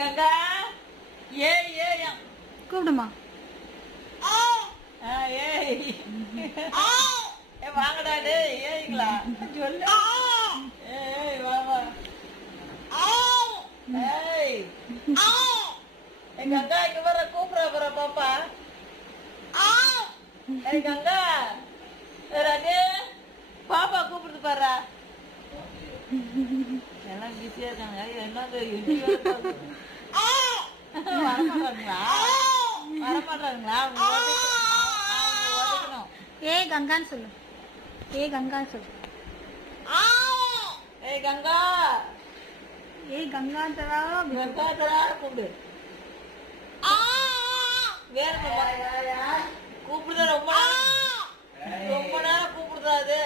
கங்கா ஏய் ஏய் கூப்பிடுமா? ஏய் வாங்கடா டேய் ஏய்ங்களா சொல்லு. ஏய் வா வா. ஏய் கங்கா இங்க வர கூப்பிடுறா வர பாப்பா. ஏய் கங்கா ராஜே பாப்பா கூப்பிடுது பாரு. எல்லாம் பிஸியா இருக்காங்க. என்னது வரமாட்டாங்களா? ஏய் கங்கான்னு சொல்லு. ஏய் கங்கான்னு சொல்லு. ஏய் கங்கா ஏய் கங்கா தரா கங்கா தரா கூப்பிடு. வேற கூப்பிடுதா ரொம்ப நேரம் கூப்பிடுதா அது.